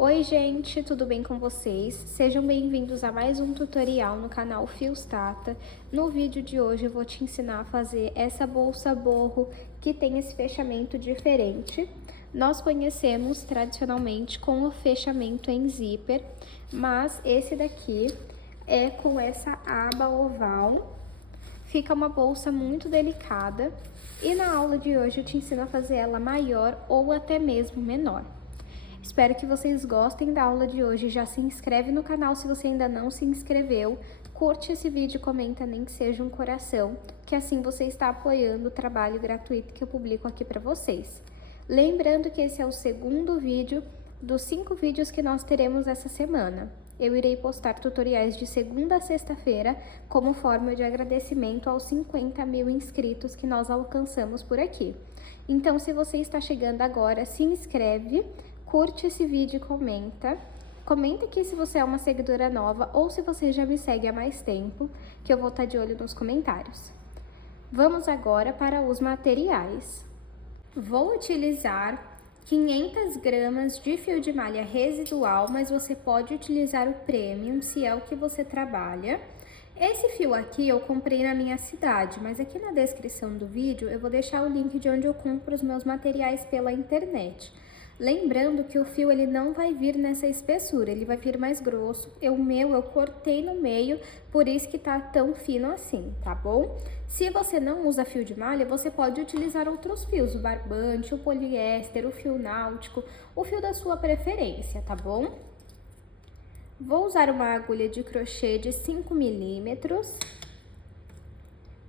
Oi gente, tudo bem com vocês? Sejam bem-vindos a mais um tutorial no canal Fios Tata. No vídeo de hoje eu vou te ensinar a fazer essa bolsa borro que tem esse fechamento diferente. Nós conhecemos tradicionalmente com o fechamento em zíper, mas esse daqui é com essa aba oval. Fica uma bolsa muito delicada e na aula de hoje eu te ensino a fazer ela maior ou até mesmo menor. Espero que vocês gostem da aula de hoje. Já se inscreve no canal se você ainda não se inscreveu. Curte esse vídeo e comenta nem que seja um coração, que assim você está apoiando o trabalho gratuito que eu publico aqui para vocês. Lembrando que esse é o segundo vídeo dos 5 vídeos que nós teremos essa semana. Eu irei postar tutoriais de segunda a sexta-feira como forma de agradecimento aos 50 mil inscritos que nós alcançamos por aqui. Então, se você está chegando agora, se inscreve, curte esse vídeo e comenta. Comenta aqui se você é uma seguidora nova ou se você já me segue há mais tempo, que eu vou estar de olho nos comentários. Vamos agora para os materiais. Vou utilizar 500 gramas de fio de malha residual, mas você pode utilizar o premium, se é o que você trabalha. Esse fio aqui eu comprei na minha cidade, mas aqui na descrição do vídeo eu vou deixar o link de onde eu compro os meus materiais pela internet. Lembrando que o fio ele não vai vir nessa espessura, ele vai vir mais grosso. O meu eu cortei no meio, por isso que tá tão fino assim, tá bom? Se você não usa fio de malha, você pode utilizar outros fios, o barbante, o poliéster, o fio náutico, o fio da sua preferência, tá bom? Vou usar uma agulha de crochê de 5 milímetros,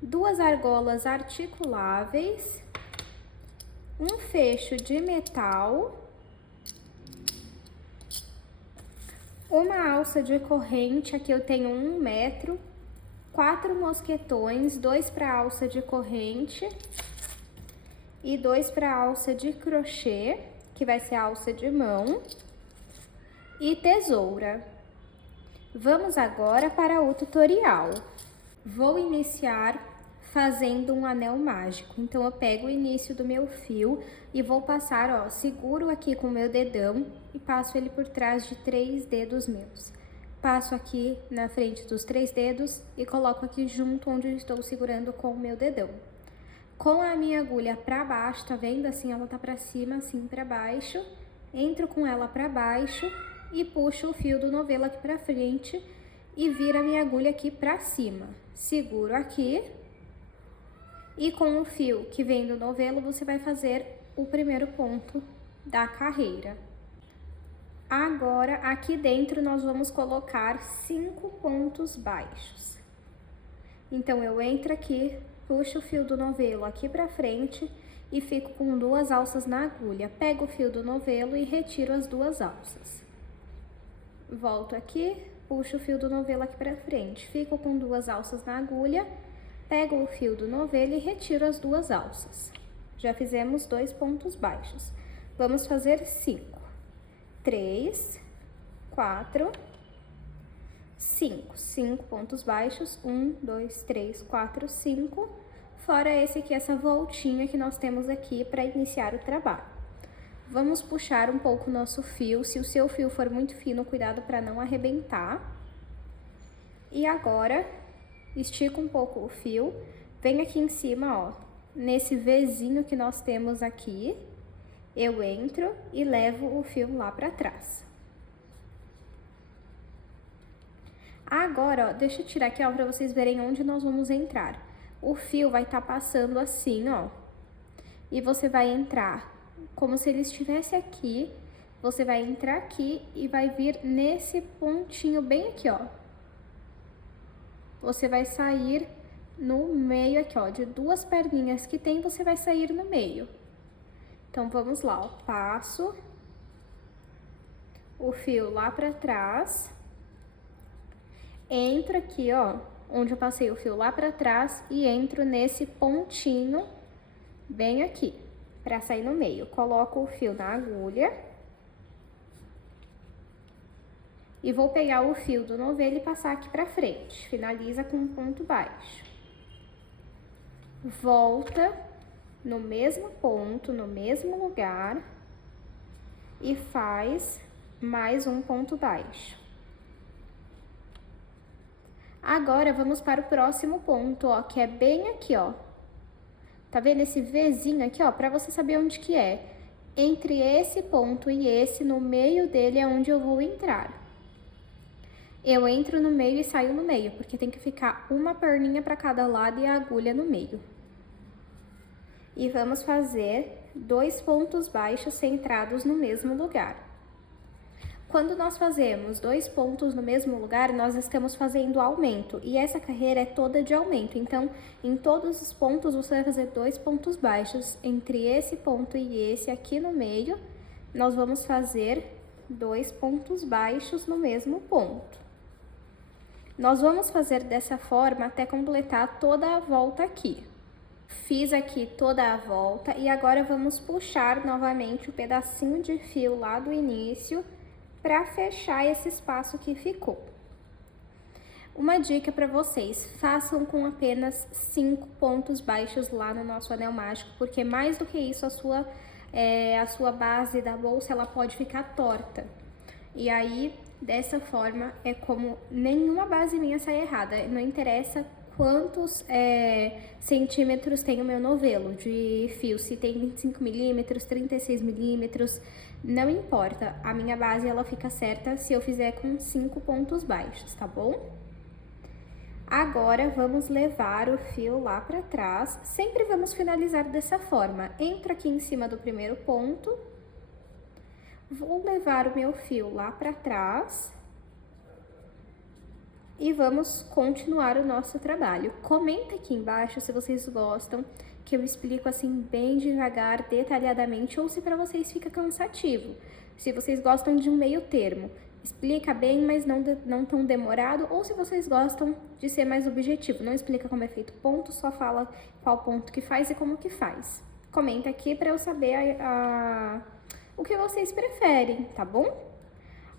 2 argolas articuláveis, um fecho de metal, uma alça de corrente, aqui eu tenho 1 metro, 4 mosquetões, 2 para alça de corrente e 2 para alça de crochê, que vai ser a alça de mão, e tesoura. Vamos agora para o tutorial. Vou iniciar fazendo um anel mágico. Então, eu pego o início do meu fio e vou passar, ó, seguro aqui com o meu dedão e passo ele por trás de 3 dedos meus. Passo aqui na frente dos 3 dedos e coloco aqui junto onde eu estou segurando com o meu dedão. Com a minha agulha pra baixo, tá vendo? Assim ela tá pra cima, assim pra baixo. Entro com ela pra baixo e puxo o fio do novelo aqui pra frente e viro a minha agulha aqui pra cima. Seguro aqui. E com o fio que vem do novelo, você vai fazer o primeiro ponto da carreira. Agora, aqui dentro, nós vamos colocar 5 pontos baixos. Então, eu entro aqui, puxo o fio do novelo aqui pra frente e fico com 2 alças na agulha. Pego o fio do novelo e retiro as 2 alças. Volto aqui, puxo o fio do novelo aqui pra frente, fico com 2 alças na agulha. Pego o fio do novelo e retiro as 2 alças. Já fizemos 2 pontos baixos. Vamos fazer 5. 3, 4, 5. 5 pontos baixos. 1, 2, 3, 4, 5. Fora esse aqui, essa voltinha que nós temos aqui para iniciar o trabalho. Vamos puxar um pouco o nosso fio. Se o seu fio for muito fino, cuidado para não arrebentar. E agora, estica um pouco o fio, vem aqui em cima, ó, nesse Vzinho que nós temos aqui, eu entro e levo o fio lá pra trás. Agora, ó, deixa eu tirar aqui, ó, pra vocês verem onde nós vamos entrar. O fio vai estar passando assim, ó, e você vai entrar como se ele estivesse aqui, você vai entrar aqui e vai vir nesse pontinho bem aqui, ó. Você vai sair no meio aqui, ó, de 2 perninhas que tem, você vai sair no meio. Então, vamos lá, ó, passo o fio lá pra trás, entro aqui, ó, onde eu passei o fio lá pra trás e entro nesse pontinho bem aqui, pra sair no meio. Coloco o fio na agulha. E vou pegar o fio do novelo e passar aqui pra frente. Finaliza com um ponto baixo. Volta no mesmo ponto, no mesmo lugar. E faz mais um ponto baixo. Agora, vamos para o próximo ponto, ó, que é bem aqui, ó. Tá vendo esse Vzinho aqui, ó? Pra você saber onde que é. Entre esse ponto e esse, no meio dele é onde eu vou entrar. Eu entro no meio e saio no meio, porque tem que ficar uma perninha para cada lado e a agulha no meio. E vamos fazer 2 pontos baixos centrados no mesmo lugar. Quando nós fazemos 2 pontos no mesmo lugar, nós estamos fazendo aumento. E essa carreira é toda de aumento. Então, em todos os pontos, você vai fazer 2 pontos baixos. Entre esse ponto e esse aqui no meio, nós vamos fazer 2 pontos baixos no mesmo ponto. Nós vamos fazer dessa forma até completar toda a volta aqui. Fiz aqui toda a volta e agora vamos puxar novamente o pedacinho de fio lá do início para fechar esse espaço que ficou. Uma dica para vocês, façam com apenas 5 pontos baixos lá no nosso anel mágico, porque mais do que isso, a sua base da bolsa, ela pode ficar torta. E aí, dessa forma, é como nenhuma base minha sai errada, não interessa quantos centímetros tem o meu novelo de fio, se tem 25 milímetros, 36 milímetros, não importa, a minha base ela fica certa se eu fizer com 5 pontos baixos, tá bom? Agora, vamos levar o fio lá pra trás, sempre vamos finalizar dessa forma, entro aqui em cima do primeiro ponto, vou levar o meu fio lá pra trás e vamos continuar o nosso trabalho. Comenta aqui embaixo se vocês gostam que eu explico assim bem devagar, detalhadamente, ou se para vocês fica cansativo. Se vocês gostam de um meio termo, explica bem, mas não tão demorado, ou se vocês gostam de ser mais objetivo, não explica como é feito ponto, só fala qual ponto que faz e como que faz. Comenta aqui para eu saber o que vocês preferem, tá bom?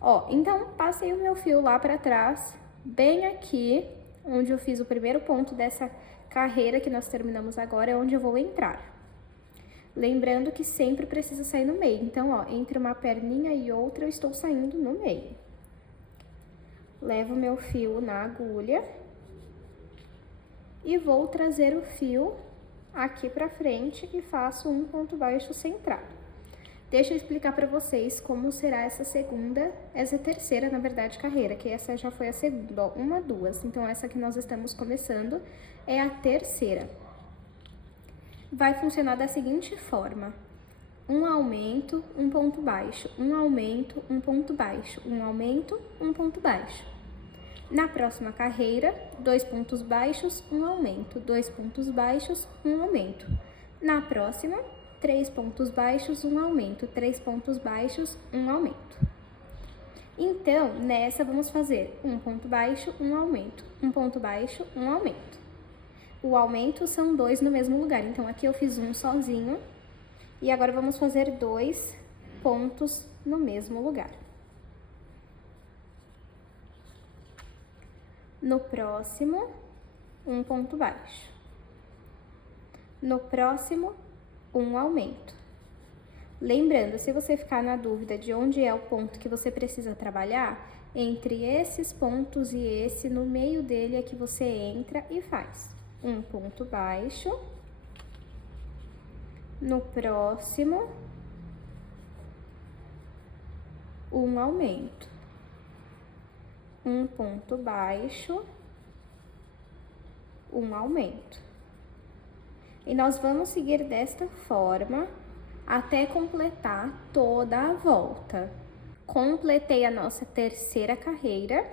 Ó, então passei o meu fio lá para trás, bem aqui, onde eu fiz o primeiro ponto dessa carreira que nós terminamos agora, é onde eu vou entrar. Lembrando que sempre precisa sair no meio. Então, ó, entre uma perninha e outra, eu estou saindo no meio. Levo meu fio na agulha e vou trazer o fio aqui pra frente e faço um ponto baixo centrado. Deixa eu explicar pra vocês como será essa terceira, na verdade, carreira, que essa já foi a segunda, ó, 1, 2. Então, essa que nós estamos começando é a terceira. Vai funcionar da seguinte forma: um aumento, um ponto baixo, um aumento, um ponto baixo, um aumento, um ponto baixo. Na próxima carreira, 2 pontos baixos, um aumento, 2 pontos baixos, um aumento. Na próxima, 3 pontos baixos, um aumento, 3 pontos baixos, um aumento. Então, nessa vamos fazer um ponto baixo, um aumento, um ponto baixo, um aumento. O aumento são 2 no mesmo lugar, então aqui eu fiz um sozinho e agora vamos fazer 2 pontos no mesmo lugar. No próximo, um ponto baixo. No próximo, um aumento. Lembrando, se você ficar na dúvida de onde é o ponto que você precisa trabalhar, entre esses pontos e esse, no meio dele é que você entra e faz um ponto baixo. No próximo, um aumento. Um ponto baixo, um aumento. E nós vamos seguir desta forma até completar toda a volta. Completei a nossa terceira carreira,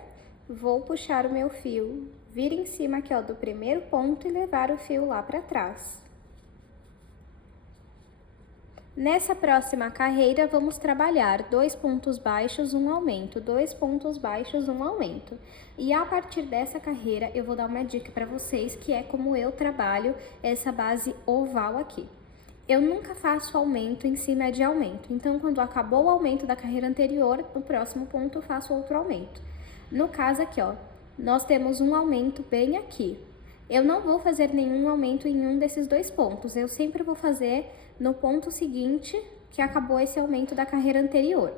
vou puxar o meu fio, vir em cima aqui, ó, do primeiro ponto e levar o fio lá para trás. Nessa próxima carreira, vamos trabalhar 2 pontos baixos, um aumento, 2 pontos baixos, um aumento. E a partir dessa carreira, eu vou dar uma dica para vocês, que é como eu trabalho essa base oval aqui. Eu nunca faço aumento em cima de aumento, então quando acabou o aumento da carreira anterior, no próximo ponto eu faço outro aumento. No caso aqui, ó, nós temos um aumento bem aqui. Eu não vou fazer nenhum aumento em um desses 2 pontos, eu sempre vou fazer no ponto seguinte, que acabou esse aumento da carreira anterior.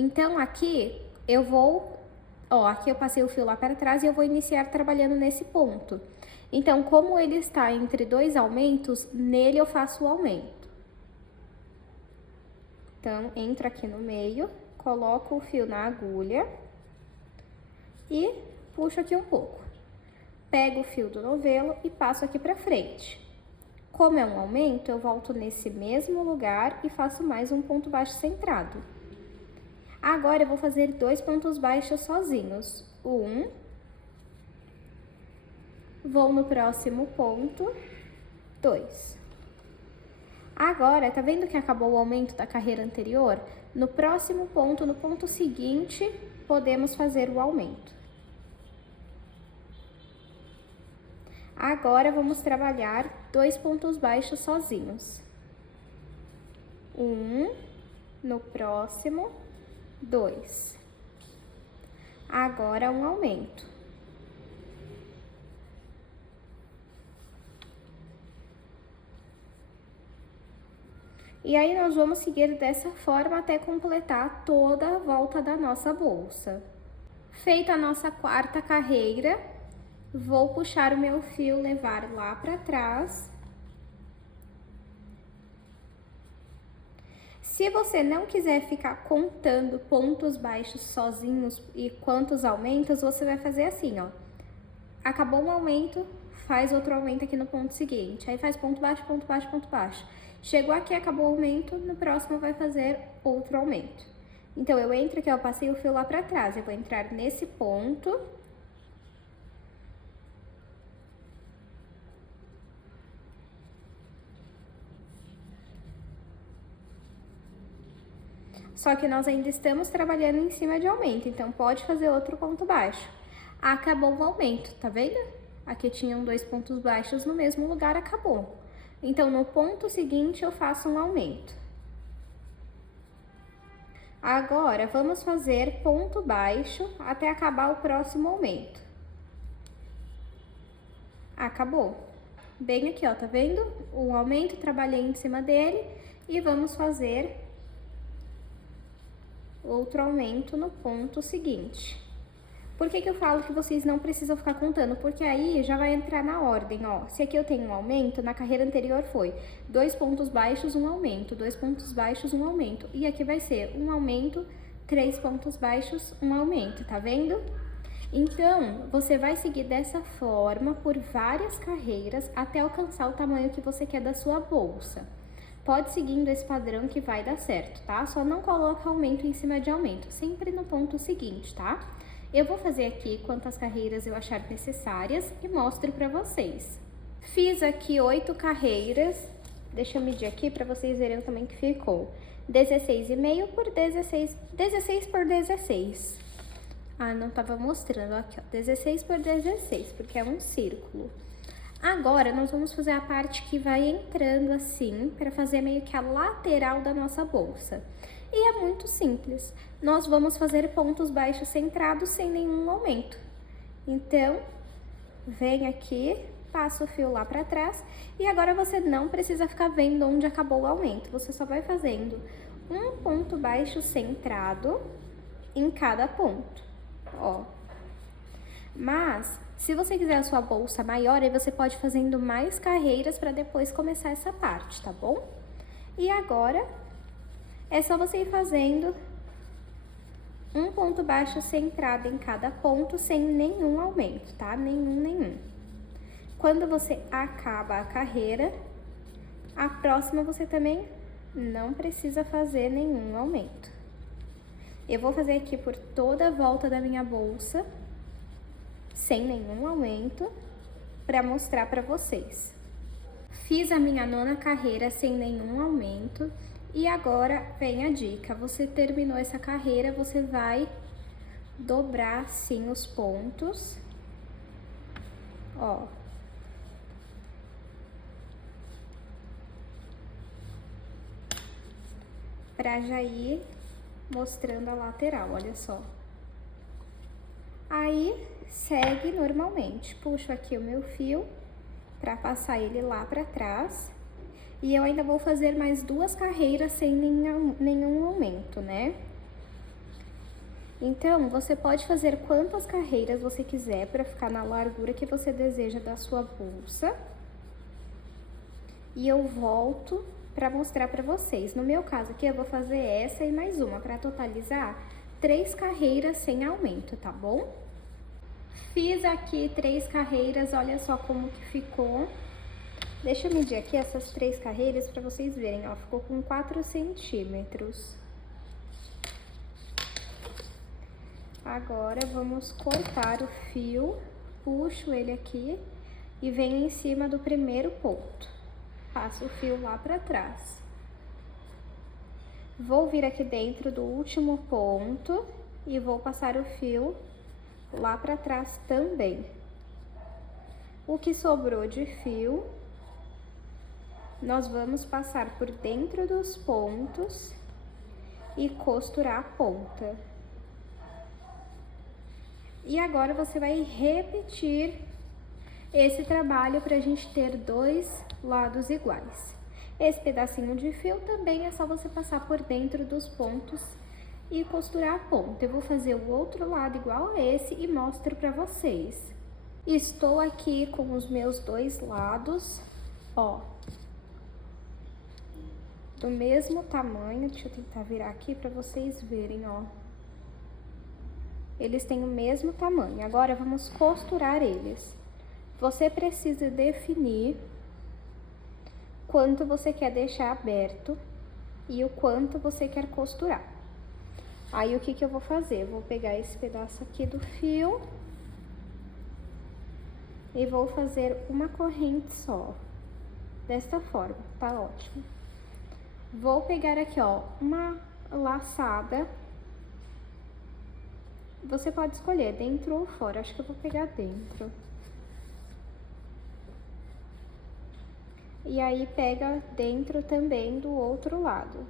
Então, aqui eu vou, ó, aqui eu passei o fio lá para trás e eu vou iniciar trabalhando nesse ponto. Então, como ele está entre dois aumentos, nele eu faço o aumento. Então, entro aqui no meio, coloco o fio na agulha e puxo aqui um pouco. Pego o fio do novelo e passo aqui pra frente. Como é um aumento, eu volto nesse mesmo lugar e faço mais um ponto baixo centrado. Agora, eu vou fazer 2 pontos baixos sozinhos. Vou no próximo ponto, 2. Agora, tá vendo que acabou o aumento da carreira anterior? No próximo ponto, no ponto seguinte, podemos fazer o aumento. Agora, vamos trabalhar 2 pontos baixos sozinhos. No próximo, 2. Agora, um aumento. E aí, nós vamos seguir dessa forma até completar toda a volta da nossa bolsa. Feita a nossa quarta carreira, vou puxar o meu fio, levar lá para trás. Se você não quiser ficar contando pontos baixos sozinhos e quantos aumentos, você vai fazer assim, ó. Acabou um aumento, faz outro aumento aqui no ponto seguinte. Aí faz ponto baixo, ponto baixo, ponto baixo. Chegou aqui, acabou o aumento, no próximo vai fazer outro aumento. Então, eu entro aqui, ó, passei o fio lá pra trás. Eu vou entrar nesse ponto. Só que nós ainda estamos trabalhando em cima de aumento, então pode fazer outro ponto baixo. Acabou o aumento, tá vendo? Aqui tinham 2 pontos baixos no mesmo lugar, acabou. Então, no ponto seguinte, eu faço um aumento. Agora, vamos fazer ponto baixo até acabar o próximo aumento. Acabou. Bem aqui, ó, tá vendo? O aumento, trabalhei em cima dele e vamos fazer outro aumento no ponto seguinte. Por que eu falo que vocês não precisam ficar contando? Porque aí já vai entrar na ordem, ó. Se aqui eu tenho um aumento, na carreira anterior foi 2 pontos baixos, um aumento, 2 pontos baixos, um aumento. E aqui vai ser um aumento, 3 pontos baixos, um aumento, tá vendo? Então, você vai seguir dessa forma por várias carreiras até alcançar o tamanho que você quer da sua bolsa. Pode seguindo esse padrão que vai dar certo, tá? Só não coloca aumento em cima de aumento, sempre no ponto seguinte, tá? Eu vou fazer aqui quantas carreiras eu achar necessárias e mostro pra vocês. Fiz aqui 8 carreiras, deixa eu medir aqui pra vocês verem o tamanho que ficou. 16,5 por 16, 16 por 16. Ah, não tava mostrando, aqui ó, 16 por 16, porque é um círculo. Agora, nós vamos fazer a parte que vai entrando assim, para fazer meio que a lateral da nossa bolsa. E é muito simples. Nós vamos fazer pontos baixos centrados sem nenhum aumento. Então, vem aqui, passa o fio lá para trás. E agora você não precisa ficar vendo onde acabou o aumento. Você só vai fazendo um ponto baixo centrado em cada ponto, ó. Mas, se você quiser a sua bolsa maior, aí você pode ir fazendo mais carreiras para depois começar essa parte, tá bom? E agora, é só você ir fazendo um ponto baixo centrado em cada ponto, sem nenhum aumento, tá? Nenhum. Quando você acaba a carreira, a próxima você também não precisa fazer nenhum aumento. Eu vou fazer aqui por toda a volta da minha bolsa, sem nenhum aumento, para mostrar para vocês. Fiz a minha 9ª carreira sem nenhum aumento e agora vem a dica. Você terminou essa carreira, você vai dobrar assim os pontos, ó. Pra já ir mostrando a lateral, olha só. Aí, segue normalmente. Puxo aqui o meu fio pra passar ele lá pra trás. E eu ainda vou fazer mais 2 carreiras sem nenhum aumento, né? Então, você pode fazer quantas carreiras você quiser para ficar na largura que você deseja da sua bolsa. E eu volto para mostrar para vocês. No meu caso aqui, eu vou fazer essa e mais uma, para totalizar 3 carreiras sem aumento, tá bom? Fiz aqui 3 carreiras, olha só como que ficou. Deixa eu medir aqui essas 3 carreiras para vocês verem, ó, ficou com 4 centímetros. Agora, vamos cortar o fio, puxo ele aqui e venho em cima do primeiro ponto. Passo o fio lá para trás. Vou vir aqui dentro do último ponto e vou passar o fio lá para trás também. O que sobrou de fio, nós vamos passar por dentro dos pontos e costurar a ponta. E agora você vai repetir esse trabalho para a gente ter 2 lados iguais. Esse pedacinho de fio também é só você passar por dentro dos pontos e costurar a ponta. Eu vou fazer o outro lado igual a esse e mostro para vocês. Estou aqui com os meus 2 lados, ó, do mesmo tamanho. Deixa eu tentar virar aqui para vocês verem, ó. Eles têm o mesmo tamanho. Agora, vamos costurar eles. Você precisa definir quanto você quer deixar aberto e o quanto você quer costurar. Aí, o que que eu vou fazer? Vou pegar esse pedaço aqui do fio e vou fazer uma corrente só. Desta forma, tá ótimo. Vou pegar aqui, ó, uma laçada. Você pode escolher dentro ou fora, acho que eu vou pegar dentro. E aí, pega dentro também do outro lado.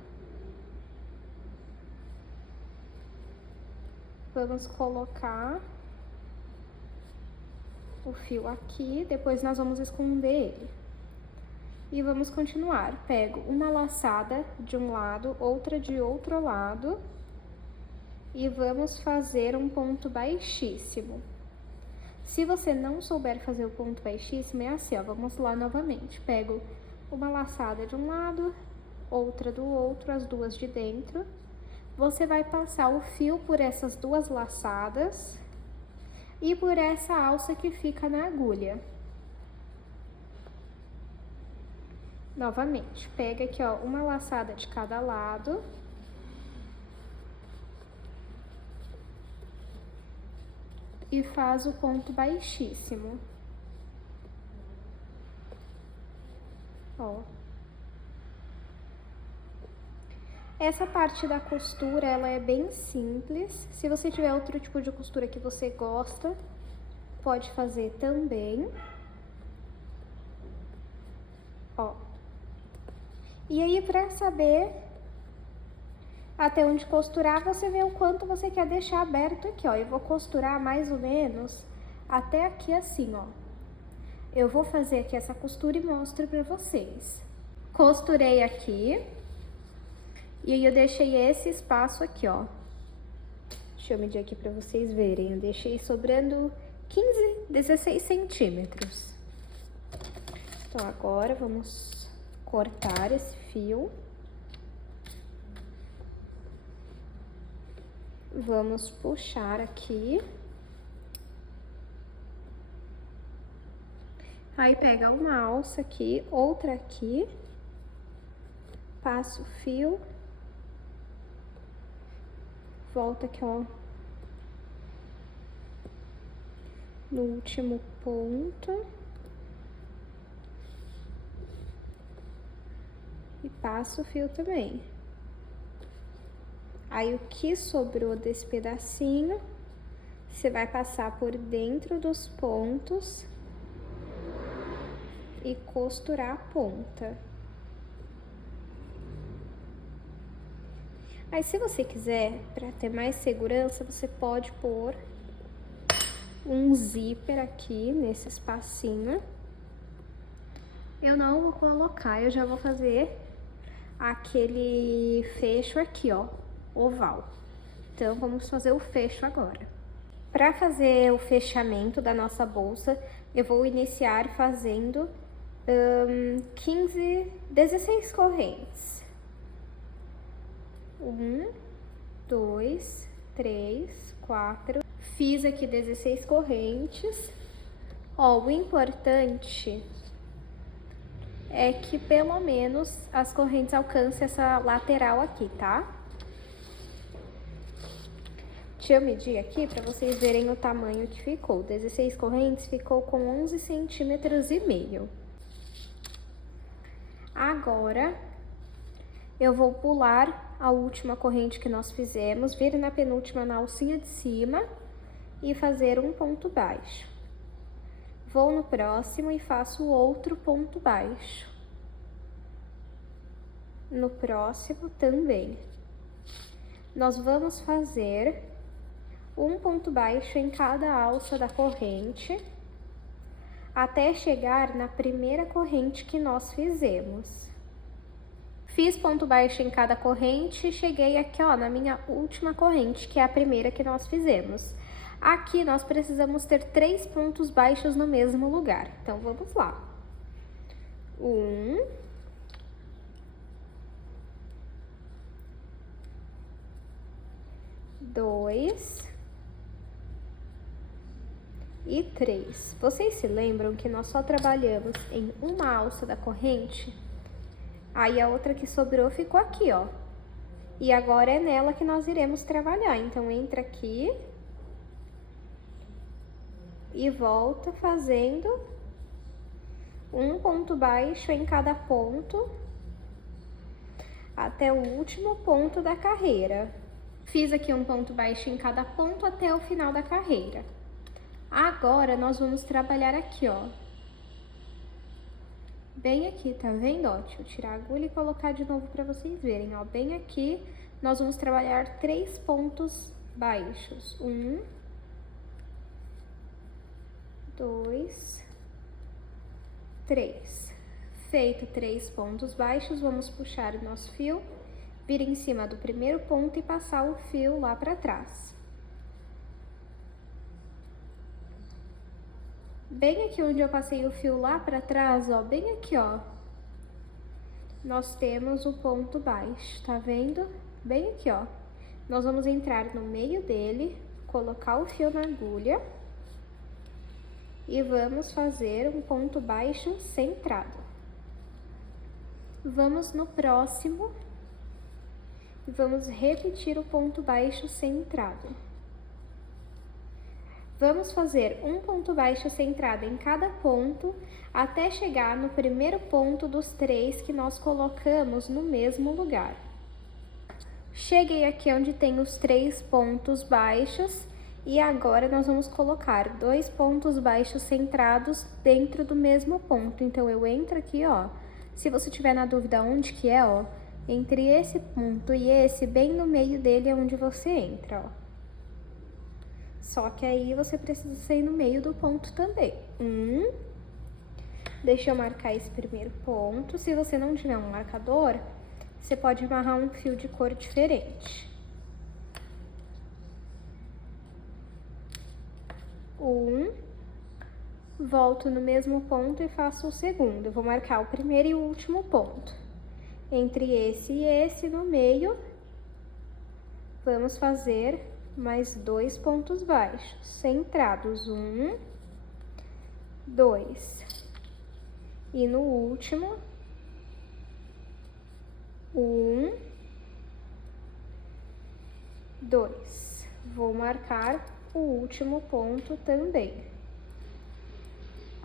Vamos colocar o fio aqui, depois nós vamos esconder ele. E vamos continuar. Pego uma laçada de um lado, outra de outro lado. E vamos fazer um ponto baixíssimo. Se você não souber fazer o ponto baixíssimo, é assim, ó, vamos lá novamente. Pego uma laçada de um lado, outra do outro, as duas de dentro. Você vai passar o fio por essas 2 laçadas e por essa alça que fica na agulha. Novamente, pega aqui, ó, uma laçada de cada lado. E faz o ponto baixíssimo. Ó. Essa parte da costura, ela é bem simples. Se você tiver outro tipo de costura que você gosta, pode fazer também. Ó. E aí, pra saber até onde costurar, você vê o quanto você quer deixar aberto aqui, ó. Eu vou costurar mais ou menos até aqui assim, ó. Eu vou fazer aqui essa costura e mostro pra vocês. Costurei aqui. E aí, eu deixei esse espaço aqui, ó. Deixa eu medir aqui pra vocês verem. Eu deixei sobrando 16 centímetros. Então, agora, vamos cortar esse fio. Vamos puxar aqui. Aí, pega uma alça aqui, outra aqui. Passa o fio. Volta aqui, ó. No último ponto. E passa o fio também. Aí, o que sobrou desse pedacinho, você vai passar por dentro dos pontos e costurar a ponta. Aí, se você quiser, para ter mais segurança, você pode pôr um zíper aqui nesse espacinho. Eu não vou colocar, eu já vou fazer aquele fecho aqui, ó, oval. Então, vamos fazer o fecho agora. Para fazer o fechamento da nossa bolsa, eu vou iniciar fazendo 16 correntes. 1, 2, 3, 4. Fiz aqui 16 correntes. Ó, o importante é que pelo menos as correntes alcancem essa lateral aqui, tá? Deixa eu medir aqui para vocês verem o tamanho que ficou. 16 correntes ficou com 11 centímetros e meio. Agora, eu vou pular a última corrente que nós fizemos, vir na penúltima na alcinha de cima e fazer um ponto baixo. Vou no próximo e faço outro ponto baixo. No próximo também. Nós vamos fazer um ponto baixo em cada alça da corrente, até chegar na primeira corrente que nós fizemos. Fiz ponto baixo em cada corrente e cheguei aqui, ó, na minha última corrente, que é a primeira que nós fizemos. Aqui nós precisamos ter 3 pontos baixos no mesmo lugar. Então, vamos lá. 1, 2 e 3. Vocês se lembram que nós só trabalhamos em uma alça da corrente? Aí a outra que sobrou ficou aqui, ó. E agora é nela que nós iremos trabalhar. Então, entra aqui e volta fazendo um ponto baixo em cada ponto até o último ponto da carreira. Fiz aqui um ponto baixo em cada ponto até o final da carreira. Agora, nós vamos trabalhar aqui, ó. Bem aqui, tá vendo? Ó, deixa eu tirar a agulha e colocar de novo pra vocês verem, ó. Bem aqui, nós vamos trabalhar 3 pontos baixos. 1, 2, 3. Feito 3 pontos baixos, vamos puxar o nosso fio, vir em cima do primeiro ponto e passar o fio lá pra trás. Bem aqui onde eu passei o fio lá pra trás, ó, bem aqui, ó, nós temos o ponto baixo, tá vendo? Bem aqui, ó. Nós vamos entrar no meio dele, colocar o fio na agulha e vamos fazer um ponto baixo centrado. Vamos no próximo e vamos repetir o ponto baixo centrado. Vamos fazer um ponto baixo centrado em cada ponto até chegar no primeiro ponto dos 3 que nós colocamos no mesmo lugar. Cheguei aqui onde tem os 3 pontos baixos e agora nós vamos colocar 2 pontos baixos centrados dentro do mesmo ponto. Então, eu entro aqui, ó, se você tiver na dúvida onde que é, ó, entre esse ponto e esse, bem no meio dele é onde você entra, ó. Só que aí você precisa sair no meio do ponto também. Deixa eu marcar esse primeiro ponto. Se você não tiver um marcador, você pode amarrar um fio de cor diferente. 1, volto no mesmo ponto e faço o segundo. Eu vou marcar o primeiro e o último ponto. Entre esse e esse, no meio, vamos fazer mais 2 pontos baixos, centrados. 1, 2. E no último, 1, 2. Vou marcar o último ponto também.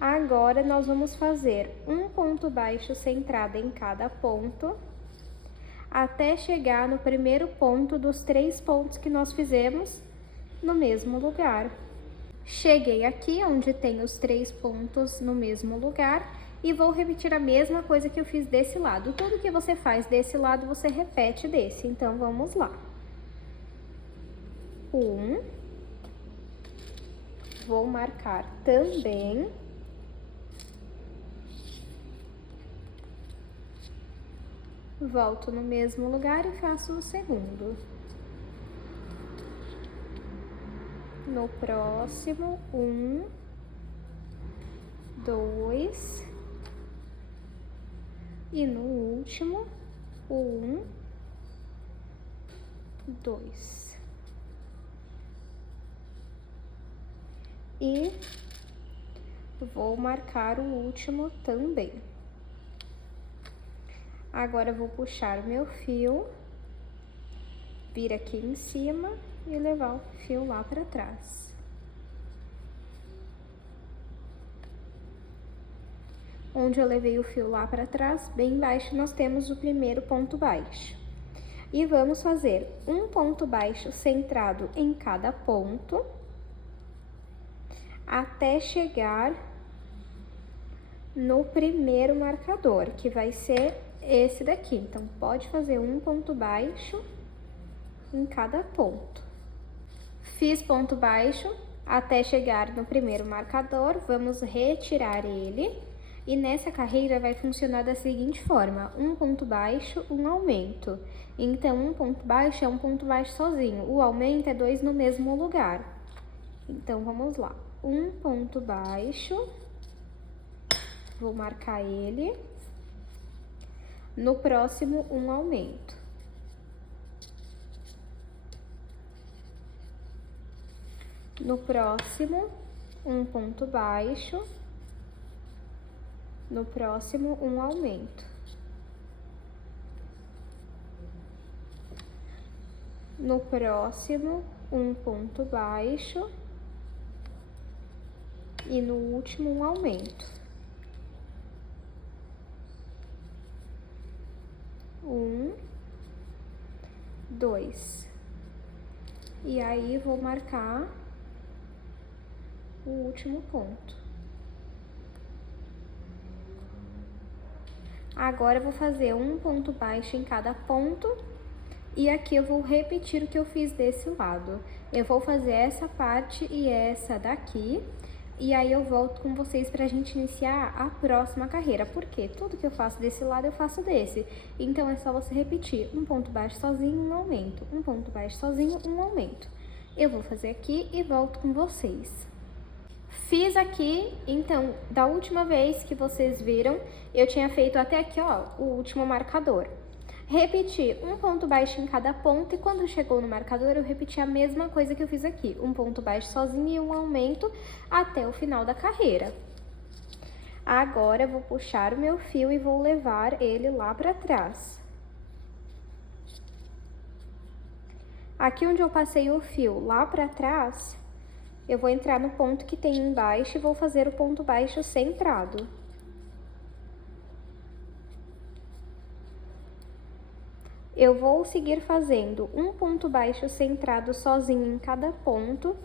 Agora, nós vamos fazer um ponto baixo centrado em cada ponto, até chegar no primeiro ponto dos 3 pontos que nós fizemos no mesmo lugar. Cheguei aqui onde tem os 3 pontos no mesmo lugar e vou repetir a mesma coisa que eu fiz desse lado. Tudo que você faz desse lado, você repete desse. Então, vamos lá. 1. Vou marcar também. Volto no mesmo lugar e faço o segundo. no próximo, 1, 2, e no último, 1, 2. E vou marcar o último também. Agora eu vou puxar o meu fio, vir aqui em cima e levar o fio lá pra trás. Onde eu levei o fio lá pra trás, bem embaixo, nós temos o primeiro ponto baixo. E vamos fazer um ponto baixo centrado em cada ponto, até chegar no primeiro marcador, que vai ser esse daqui. Então, pode fazer um ponto baixo em cada ponto. Fiz ponto baixo até chegar no primeiro marcador, vamos retirar ele. E nessa carreira vai funcionar da seguinte forma: um ponto baixo, um aumento. Então, um ponto baixo é um ponto baixo sozinho, o aumento é 2 no mesmo lugar. Então, vamos lá. Um ponto baixo, vou marcar ele. No próximo, um aumento. No próximo, um ponto baixo. No próximo, um aumento. No próximo, um ponto baixo. E no último, um aumento. 1, 2. E aí, vou marcar o último ponto. Agora, eu vou fazer um ponto baixo em cada ponto, e aqui eu vou repetir o que eu fiz desse lado. Eu vou fazer essa parte e essa daqui, e aí eu volto com vocês pra gente iniciar a próxima carreira, porque tudo que eu faço desse lado eu faço desse. Então, é só você repetir um ponto baixo sozinho, um aumento, um ponto baixo sozinho, um aumento. Eu vou fazer aqui e volto com vocês. Fiz aqui, então, da última vez que vocês viram, eu tinha feito até aqui, ó, o último marcador. Repeti um ponto baixo em cada ponto, e quando chegou no marcador, eu repeti a mesma coisa que eu fiz aqui. Um ponto baixo sozinho e um aumento até o final da carreira. Agora, eu vou puxar o meu fio e vou levar ele lá pra trás. Aqui onde eu passei o fio lá pra trás, eu vou entrar no ponto que tem embaixo e vou fazer o ponto baixo centrado. Eu vou seguir fazendo um ponto baixo centrado sozinho em cada ponto,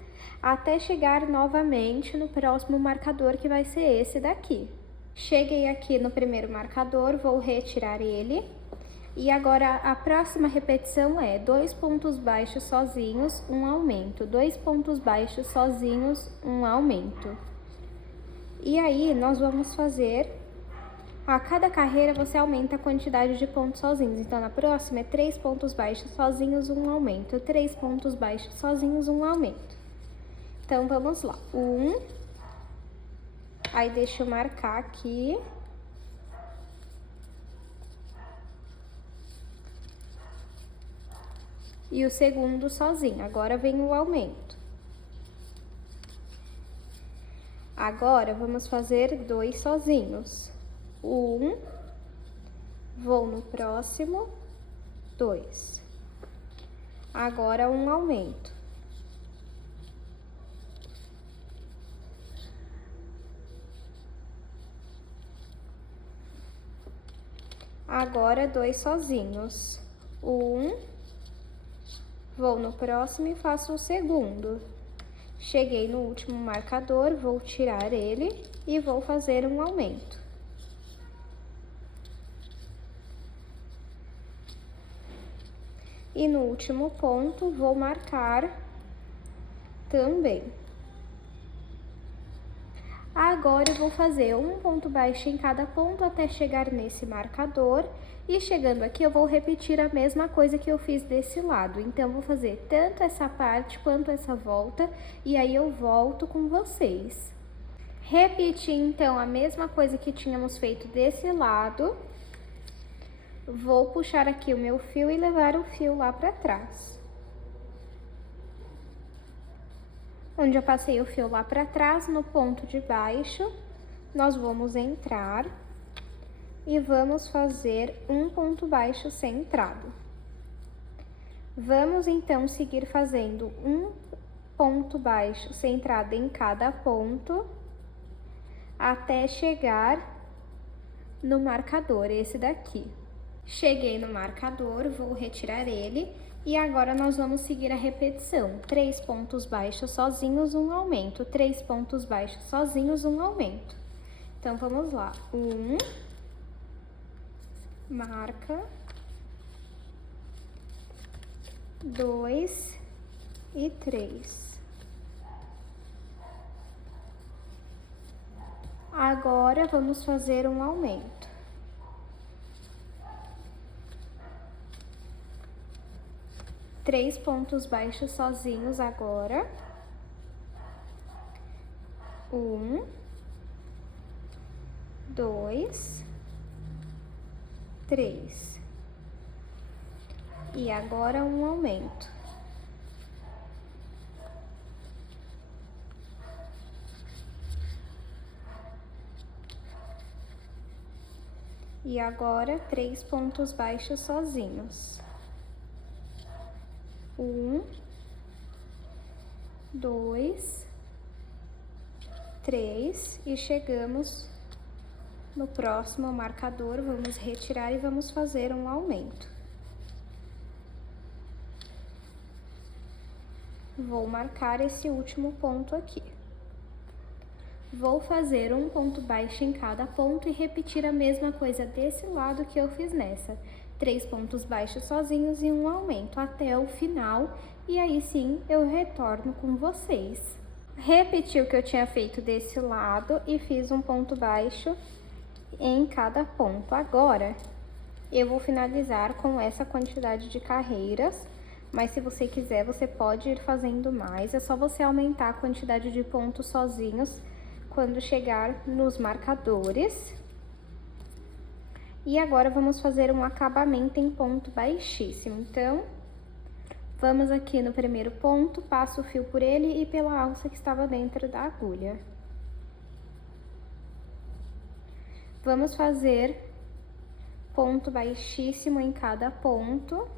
até chegar novamente no próximo marcador, que vai ser esse daqui. Cheguei aqui no primeiro marcador, vou retirar ele. E agora, a próxima repetição é 2 pontos baixos sozinhos, um aumento. 2 pontos baixos sozinhos, um aumento. E aí, nós vamos fazer... A cada carreira, você aumenta a quantidade de pontos sozinhos. Então, na próxima é 3 pontos baixos sozinhos, um aumento. 3 pontos baixos sozinhos, um aumento. Então, vamos lá. 1. Aí, deixa eu marcar aqui. E o segundo sozinho. Agora vem o aumento. Agora, vamos fazer 2 sozinhos. 1, vou no próximo, 2. Agora, um aumento. Agora, 2 sozinhos. 1, vou no próximo e faço o segundo. Cheguei no último marcador, vou tirar ele e vou fazer um aumento. E no último ponto, vou marcar também. Agora eu vou fazer um ponto baixo em cada ponto até chegar nesse marcador. E chegando aqui eu vou repetir a mesma coisa que eu fiz desse lado. Então, eu vou fazer tanto essa parte quanto essa volta e aí eu volto com vocês. Repetir então a mesma coisa que tínhamos feito desse lado. Vou puxar aqui o meu fio e levar o fio lá pra trás. Onde eu passei o fio lá pra trás, no ponto de baixo, nós vamos entrar e vamos fazer um ponto baixo centrado. Vamos então seguir fazendo um ponto baixo centrado em cada ponto, até chegar no marcador, esse daqui. Cheguei no marcador, vou retirar ele. E agora nós vamos seguir a repetição. 3 pontos baixos sozinhos, um aumento. 3 pontos baixos sozinhos, um aumento. Então, vamos lá. 1, marca. 2 e 3. Agora, vamos fazer um aumento. 3 pontos baixos sozinhos agora. 1, 2, 3. E agora um aumento. E agora 3 pontos baixos sozinhos. 1, 2, 3 e chegamos no próximo marcador. Vamos retirar e vamos fazer um aumento. Vou marcar esse último ponto aqui. Vou fazer um ponto baixo em cada ponto e repetir a mesma coisa desse lado que eu fiz nessa. 3 pontos baixos sozinhos e um aumento até o final, e aí sim eu retorno com vocês. Repeti o que eu tinha feito desse lado e fiz um ponto baixo em cada ponto. Agora, eu vou finalizar com essa quantidade de carreiras, mas se você quiser, você pode ir fazendo mais. É só você aumentar a quantidade de pontos sozinhos quando chegar nos marcadores. E agora, vamos fazer um acabamento em ponto baixíssimo. Então, vamos aqui no primeiro ponto, passo o fio por ele e pela alça que estava dentro da agulha. Vamos fazer ponto baixíssimo em cada ponto,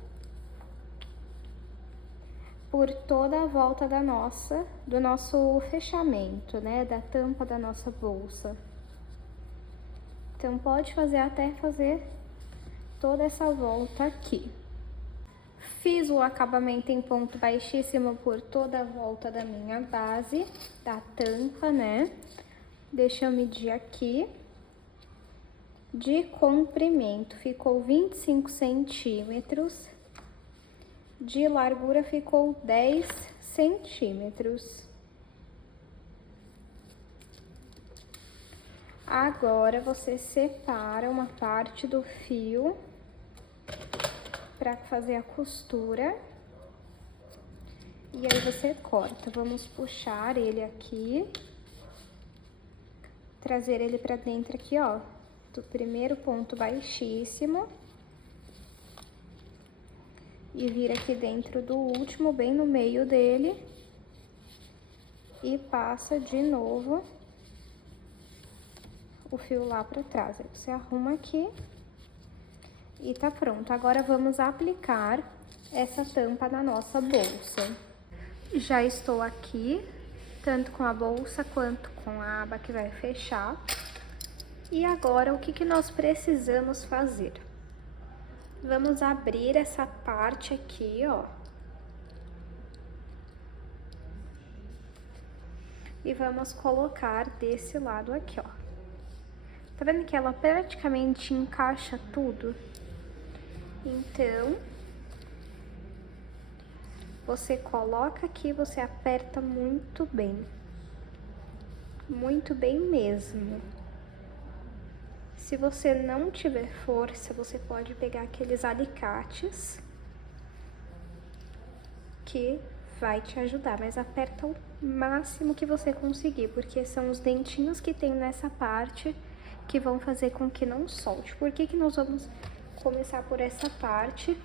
por toda a volta do nosso fechamento, né, da tampa da nossa bolsa. Então, pode fazer até fazer toda essa volta aqui. Fiz o acabamento em ponto baixíssimo por toda a volta da minha base, da tampa, né? Deixa eu medir aqui. De comprimento, ficou 25 centímetros. De largura, ficou 10 centímetros. Agora, você separa uma parte do fio para fazer a costura. E aí, você corta. Vamos puxar ele aqui. Trazer ele para dentro aqui, ó, do primeiro ponto baixíssimo. E vir aqui dentro do último, bem no meio dele. E passa de novo o fio lá pra trás. Aí você arruma aqui e tá pronto. Agora, vamos aplicar essa tampa na nossa bolsa. Já estou aqui, tanto com a bolsa quanto com a aba que vai fechar. E agora, o que nós precisamos fazer? Vamos abrir essa parte aqui, ó. E vamos colocar desse lado aqui, ó. Tá vendo que ela praticamente encaixa tudo? Então, você coloca aqui, você aperta muito bem. muito bem mesmo. Se você não tiver força, você pode pegar aqueles alicates que vai te ajudar, mas aperta o máximo que você conseguir, porque são os dentinhos que tem nessa parte que vão fazer com que não solte. Por que que nós vamos começar por essa parte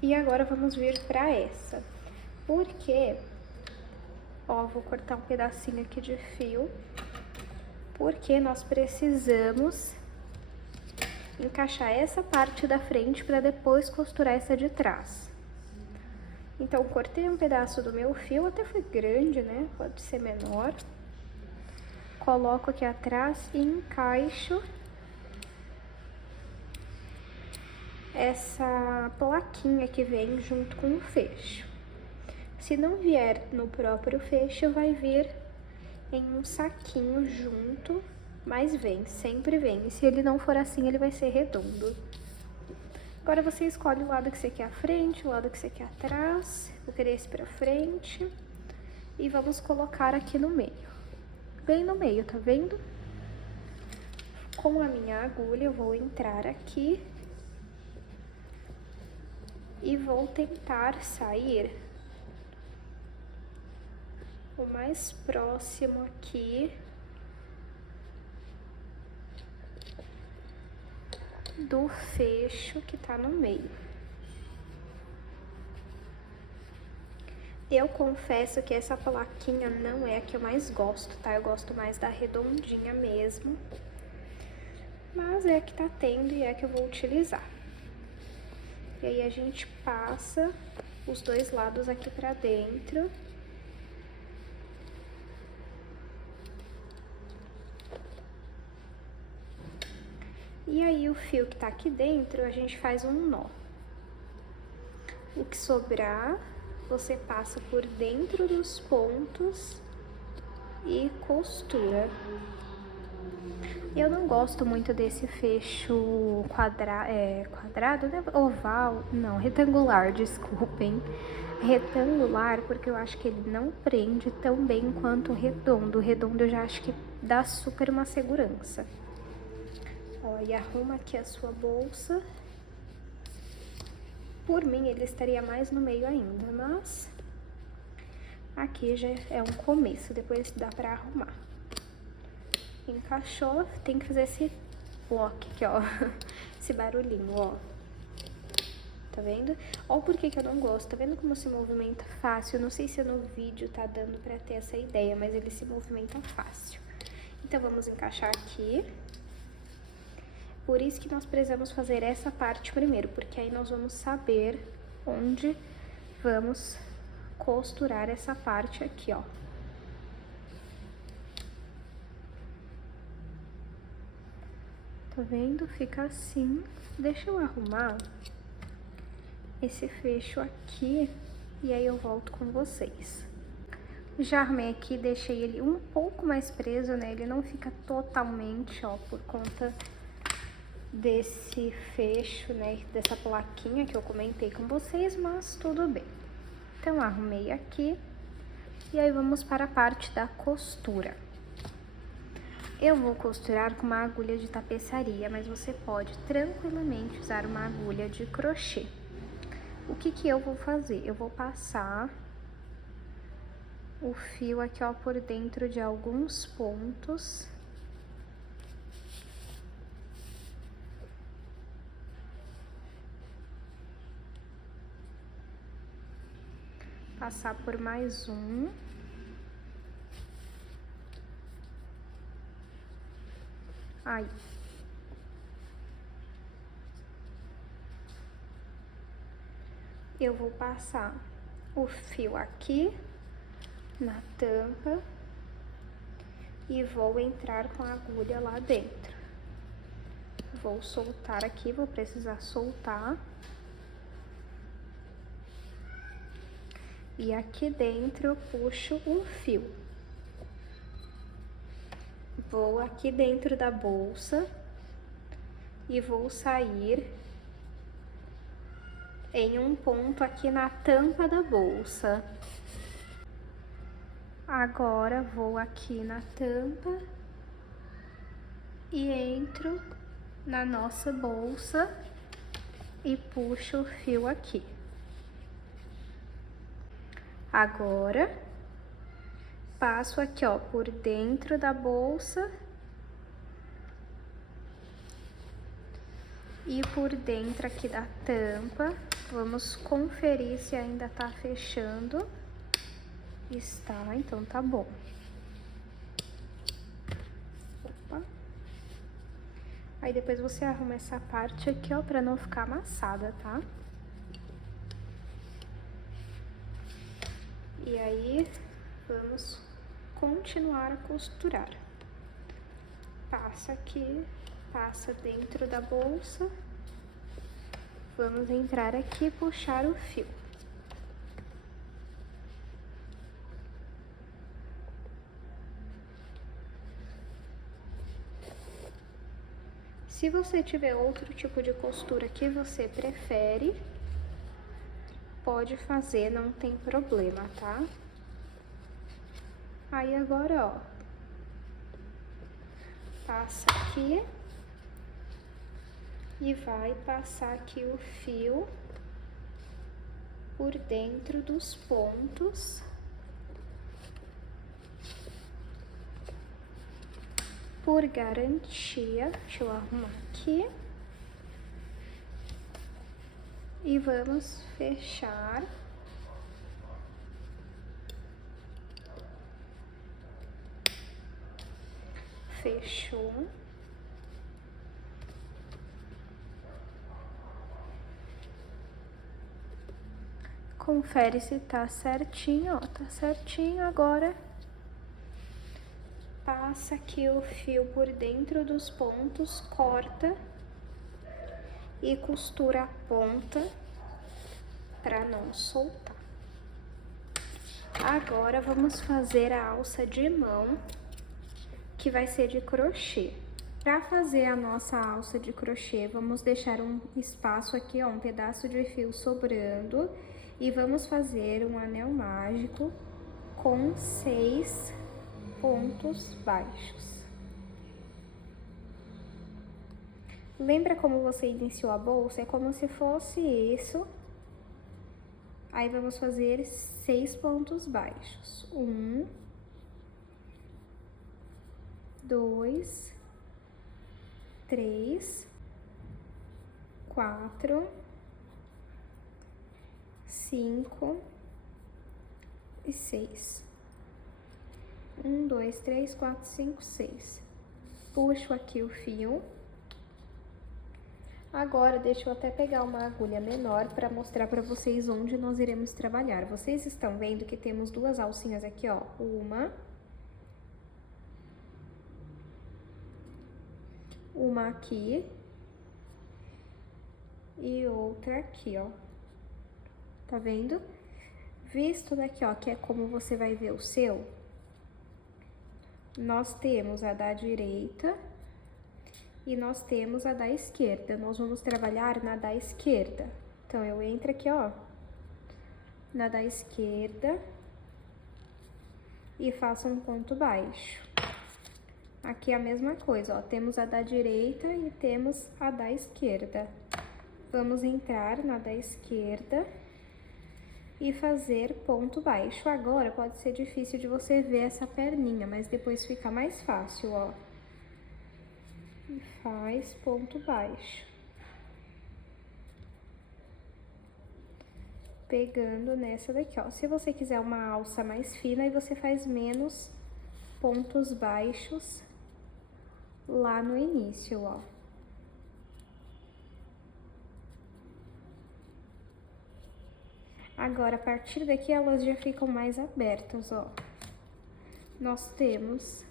e agora vamos vir para essa? Porque, ó, vou cortar um pedacinho aqui de fio, porque nós precisamos encaixar essa parte da frente para depois costurar essa de trás. Então, cortei um pedaço do meu fio, até foi grande, né? Pode ser menor. Coloco aqui atrás e encaixo essa plaquinha que vem junto com o fecho. Se não vier no próprio fecho, vai vir em um saquinho junto, mas vem, sempre vem. E se ele não for assim, ele vai ser redondo. Agora você escolhe o lado que você quer à frente, o lado que você quer atrás. Vou querer esse pra frente. E vamos colocar aqui no meio. Bem no meio, tá vendo? Com a minha agulha eu vou entrar aqui. E vou tentar sair o mais próximo aqui do fecho que tá no meio. Eu confesso que essa plaquinha não é a que eu mais gosto, tá? Eu gosto mais da redondinha mesmo. Mas é a que tá tendo e é a que eu vou utilizar. E aí a gente passa os dois lados aqui pra dentro. E aí o fio que tá aqui dentro, a gente faz um nó. O que sobrar, você passa por dentro dos pontos e costura. Eu não gosto muito desse fecho quadrado, né? Oval, não, retangular, desculpem. Retangular, porque eu acho que ele não prende tão bem quanto o redondo. O redondo eu já acho que dá super uma segurança. Ó, e arruma aqui a sua bolsa. Por mim, ele estaria mais no meio ainda, mas aqui já é um começo, depois dá pra arrumar. Encaixou, tem que fazer esse bloco aqui, ó, esse barulhinho, ó. Tá vendo? Ó, por que que eu não gosto? Tá vendo como se movimenta fácil? Eu não sei se no vídeo tá dando pra ter essa ideia, mas ele se movimenta fácil. Então, vamos encaixar aqui. Por isso que nós precisamos fazer essa parte primeiro, porque aí nós vamos saber onde vamos costurar essa parte aqui, ó. Tá vendo? Fica assim. Deixa eu arrumar esse fecho aqui e aí eu volto com vocês. Já arrumei aqui, deixei ele um pouco mais preso, né? Ele não fica totalmente, ó, por conta desse fecho, né, dessa plaquinha que eu comentei com vocês, mas tudo bem. Então, arrumei aqui e aí vamos para a parte da costura. Eu vou costurar com uma agulha de tapeçaria, mas você pode tranquilamente usar uma agulha de crochê. O que que eu vou fazer? Eu vou passar o fio aqui, ó, por dentro de alguns pontos. Passar por mais um. Aí. Eu vou passar o fio aqui na tampa e vou entrar com a agulha lá dentro. Vou soltar aqui, vou precisar soltar. E aqui dentro eu puxo um fio. Vou aqui dentro da bolsa e vou sair em um ponto aqui na tampa da bolsa. Agora, vou aqui na tampa e entro na nossa bolsa e puxo o fio aqui. Agora, passo aqui, ó, por dentro da bolsa e por dentro aqui da tampa. Vamos conferir se ainda tá fechando. Está, então tá bom. Opa. Aí depois você arruma essa parte aqui, ó, pra não ficar amassada, tá? E aí, vamos continuar a costurar. Passa aqui, passa dentro da bolsa. Vamos entrar aqui e puxar o fio. Se você tiver outro tipo de costura que você prefere, pode fazer, não tem problema, tá? Aí agora, ó, passa aqui e vai passar aqui o fio por dentro dos pontos. Por garantia, deixa eu arrumar aqui. E vamos fechar. Fechou. Confere se tá certinho, ó, tá certinho. Agora, passa aqui o fio por dentro dos pontos, corta e costura a ponta para não soltar. Agora, vamos fazer a alça de mão, que vai ser de crochê. Para fazer a nossa alça de crochê, vamos deixar um espaço aqui, ó, um pedaço de fio sobrando, e vamos fazer um anel mágico com 6 pontos baixos. Lembra como você iniciou a bolsa? É como se fosse isso. Aí, vamos fazer 6 pontos baixos. 1, 2, 3, 4, 5 e 6. 1, 2, 3, 4, 5, 6. Puxo aqui o fio. Agora, deixa eu até pegar uma agulha menor para mostrar para vocês onde nós iremos trabalhar. Vocês estão vendo que temos duas alcinhas aqui, ó. Uma aqui e outra aqui, ó. Tá vendo? Visto daqui, ó, que é como você vai ver o seu, nós temos a da direita e nós temos a da esquerda. Nós vamos trabalhar na da esquerda. Então, eu entro aqui, ó, na da esquerda e faço um ponto baixo. Aqui a mesma coisa, ó, temos a da direita e temos a da esquerda. Vamos entrar na da esquerda e fazer ponto baixo. Agora, pode ser difícil de você ver essa perninha, mas depois fica mais fácil, ó. E faz ponto baixo. Pegando nessa daqui, ó. Se você quiser uma alça mais fina, aí você faz menos pontos baixos lá no início, ó. Agora, a partir daqui, elas já ficam mais abertas, ó. Nós temos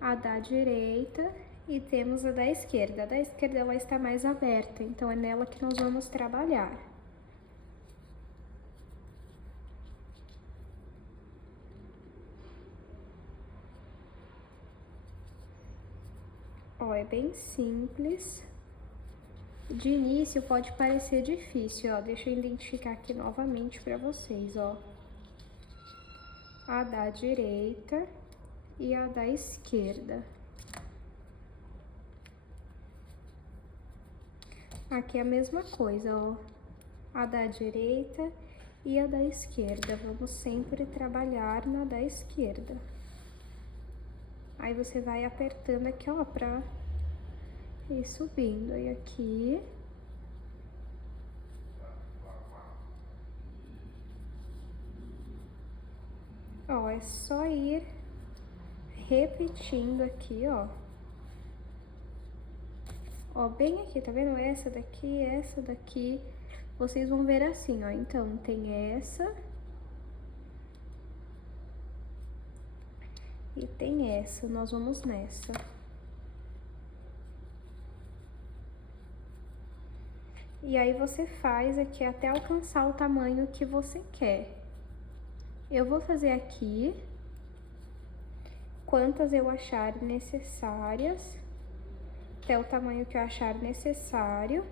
a da direita e temos a da esquerda. A da esquerda, ela está mais aberta, então é nela que nós vamos trabalhar. Ó, é bem simples. De início pode parecer difícil, ó. Deixa eu identificar aqui novamente pra vocês, ó. a da direita e a da esquerda. Aqui é a mesma coisa, ó, a da direita e a da esquerda. Vamos sempre trabalhar na da esquerda. Aí você vai apertando aqui, ó, pra ir subindo. Aí aqui. Ó, é só ir repetindo aqui, ó. Ó, bem aqui, tá vendo? Essa daqui, vocês vão ver assim, ó. Então, tem essa. E tem essa, nós vamos nessa. E aí, você faz aqui até alcançar o tamanho que você quer. Eu vou fazer aqui quantas eu achar necessárias, até o tamanho que eu achar necessário,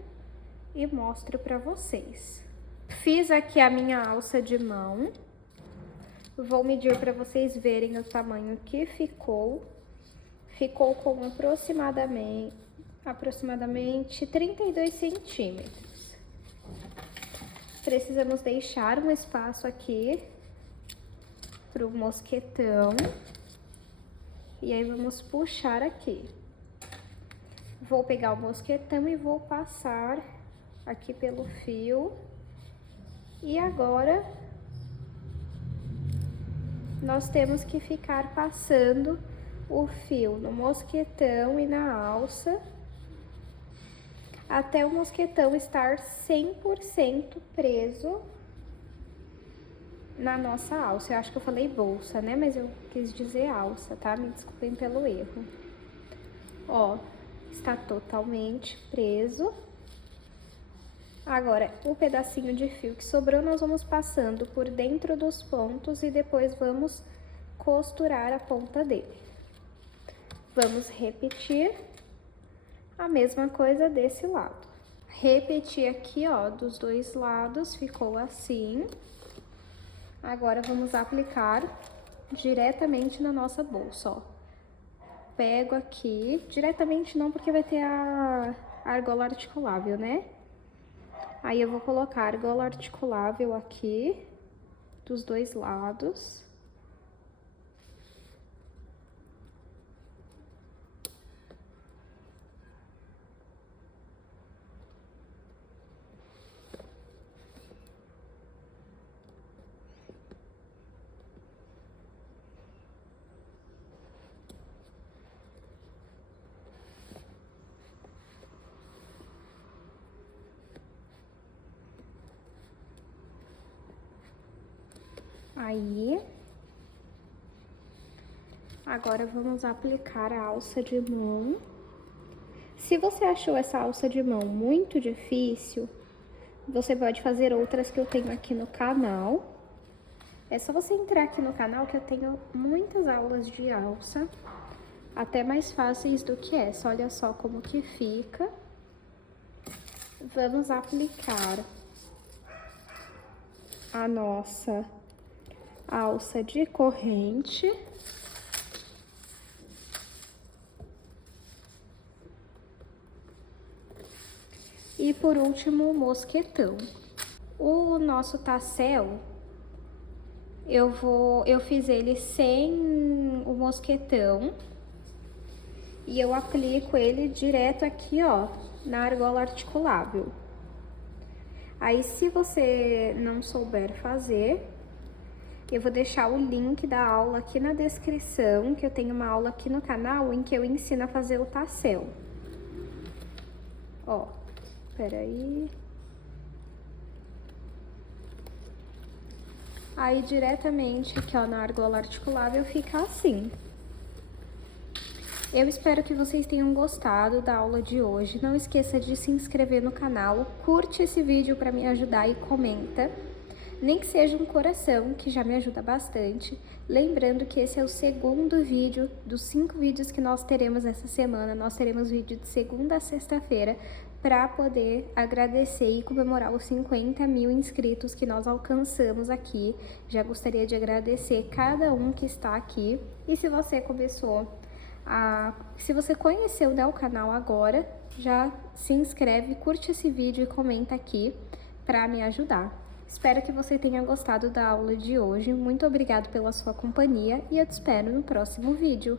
e mostro pra vocês. Fiz aqui a minha alça de mão. Vou medir pra vocês verem o tamanho que ficou. Ficou com aproximadamente 32 centímetros. Precisamos deixar um espaço aqui pro mosquetão. E aí, vamos puxar aqui. Vou pegar o mosquetão e vou passar aqui pelo fio. E agora, nós temos que ficar passando o fio no mosquetão e na alça, até o mosquetão estar 100% preso na nossa alça. Eu acho que eu falei bolsa, né? Mas eu quis dizer alça, tá? Me desculpem pelo erro. Ó, está totalmente preso. Agora, o pedacinho de fio que sobrou, nós vamos passando por dentro dos pontos e depois vamos costurar a ponta dele. Vamos repetir a mesma coisa desse lado. Repetir aqui, ó, dos dois lados, ficou assim. Agora, vamos aplicar diretamente na nossa bolsa, ó. Pego aqui, diretamente não, porque vai ter a argola articulável, né? Aí, eu vou colocar a argola articulável aqui, dos dois lados. Aí, agora vamos aplicar a alça de mão. Se você achou essa alça de mão muito difícil, você pode fazer outras que eu tenho aqui no canal. É só você entrar aqui no canal que eu tenho muitas aulas de alça, até mais fáceis do que essa. Olha só como que fica. Vamos aplicar a nossa alça de corrente. E por último, o mosquetão. O nosso tassel, eu fiz ele sem o mosquetão. E eu aplico ele direto aqui, ó, na argola articulável. Aí, se você não souber fazer, eu vou deixar o link da aula aqui na descrição, que eu tenho uma aula aqui no canal em que eu ensino a fazer o tassel. Ó, peraí. Aí, diretamente aqui, ó, na argola articulável, fica assim. Eu espero que vocês tenham gostado da aula de hoje. Não esqueça de se inscrever no canal, curte esse vídeo para me ajudar e comenta. Nem que seja um coração, que já me ajuda bastante. Lembrando que esse é o segundo vídeo dos 5 vídeos que nós teremos essa semana. Nós teremos vídeo de segunda a sexta-feira, para poder agradecer e comemorar os 50 mil inscritos que nós alcançamos aqui. Já gostaria de agradecer cada um que está aqui. E se você se você conheceu, né, o canal agora, já se inscreve, curte esse vídeo e comenta aqui para me ajudar. Espero que você tenha gostado da aula de hoje. Muito obrigado pela sua companhia e eu te espero no próximo vídeo.